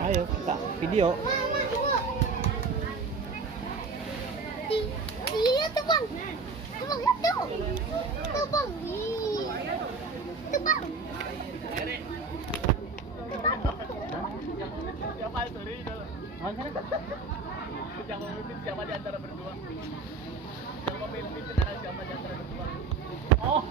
Ayo kita video. Iya tuh bang, itu. Tuh bang, itu bang. Siapa itu? Yang memimpin siapa di antara berdua? Yang memimpin adalah siapa di antara berdua? Oh.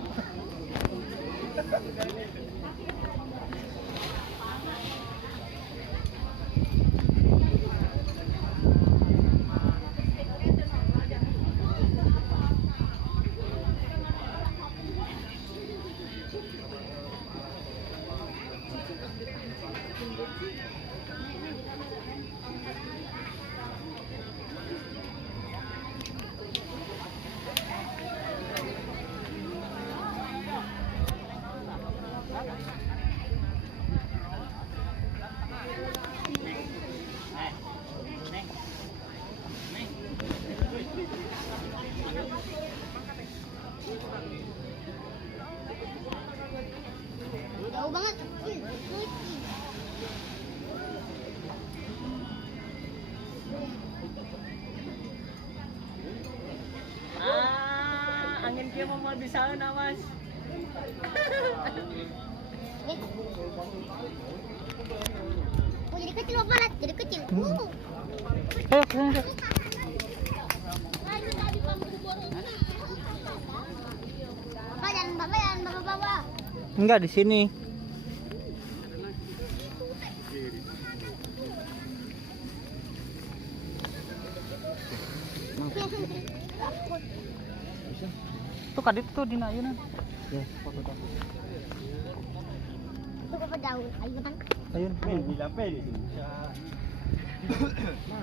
Jauh banget. Angin dia mau bisa na mas. Oh, jadi kecil apa lah? Jadi kecil. Ayo kesana. Bapak jangan bapak. Enggak di sini. Tuh kadit tuh di ayunan. Ya, foto dah. Itu apa daun? Ayo kan? Ayun. Bilang pede sini.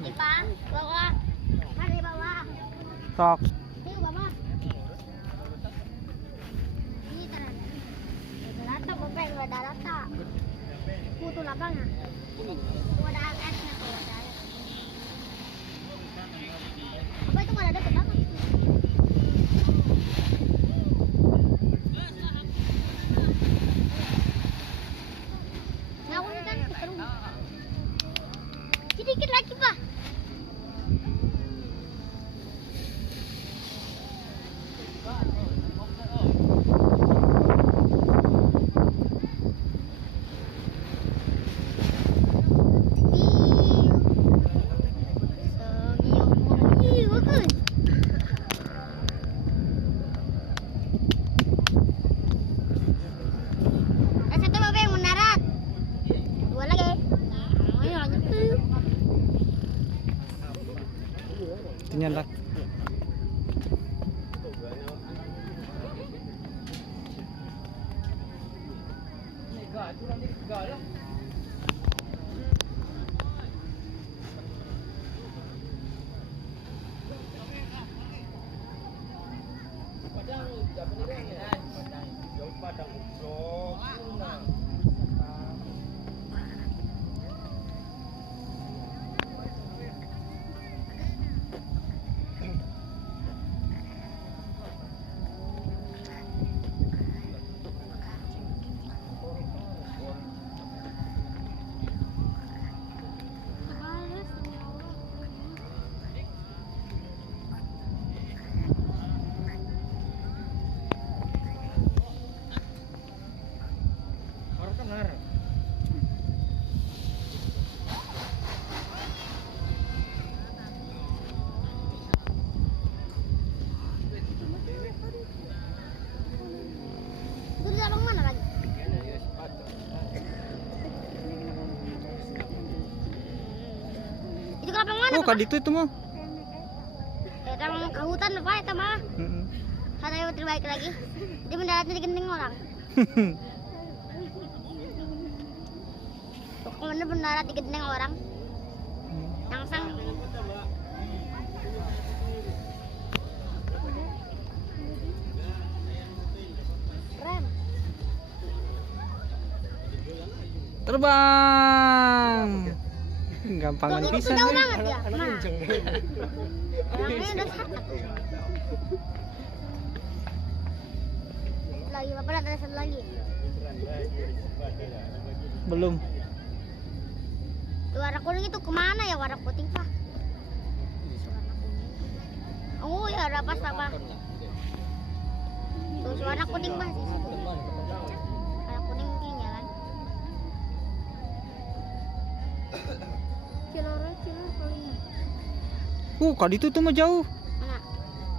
Ipa, bawa. Mari bawa. Sok. Ayo bawa. Ini tanah. Rata bapak yang ada rata. Putu lapangan. Itu ada esnya tuh ada. Apa itu nggak ada deket banget? Ngawurnya kan keterung. Sedikit lagi pak. Nyala. Oh, kadi itu mah. Datang ke hutan apa ya mah? Sana yang terbaik lagi. Dia mendaratnya di genting orang. Pokoknya mendarat di genting orang. Langsung. Rem. Terus terbang. Gampangan Itu pisan. jauh Nih. banget ya. Nah. Orangnya udah sakit. Lagi apa ada satu lagi? Belum. Tuh, warna kuning itu kemana ya, warna putih pak? Oh ya ada pas apa? Tuh warna kuning pak di situ. Warna kuning mungkin ya kan? Cilor paling. Kali itu tuh mah jauh. Mana?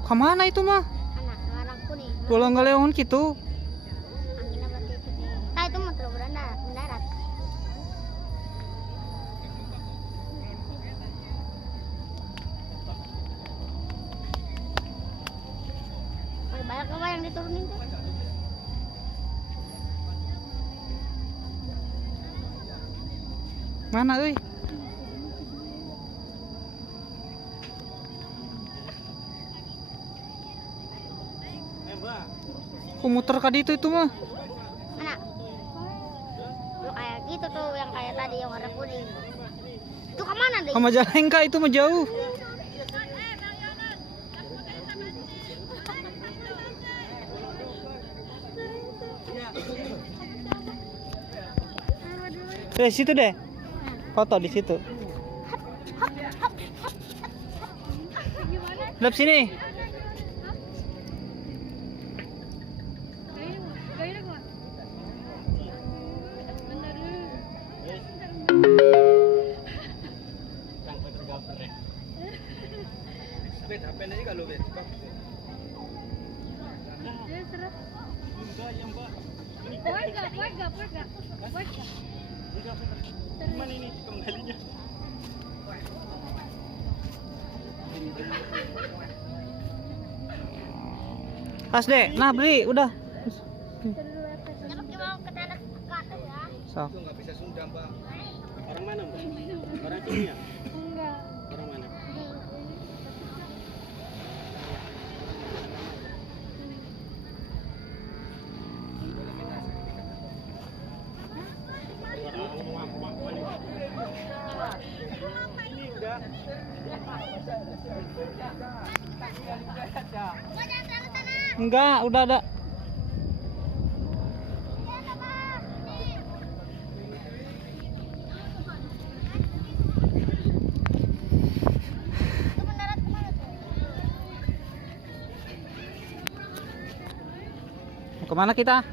Kemana itu mah? Mana? Warna kuning. Golong galeon gitu. Angin apa itu? Nah itu motor mendarat. Banyak apa yang diturunin tuh? Mana euy? Kok muter ka ditu itu mah? Mana? Tuh kayak gitu tuh yang kayak tadi yang warna kuning. Itu kemana deh? Ka Majalengka itu mah jauh. Di situ deh. Foto di situ. Lep sini. Gimana ini kembalinya? Pas deh. Nah, beli udah. Coba kita mau ke tanah ke atas ya. Sok. Itu nggak bisa Sunda, Mbak. Orang mana, Mbak? Orang sini ya? Enggak. Orang mana? Enggak, udah ada. Itu mendarat kemana tuh? Kemana kita?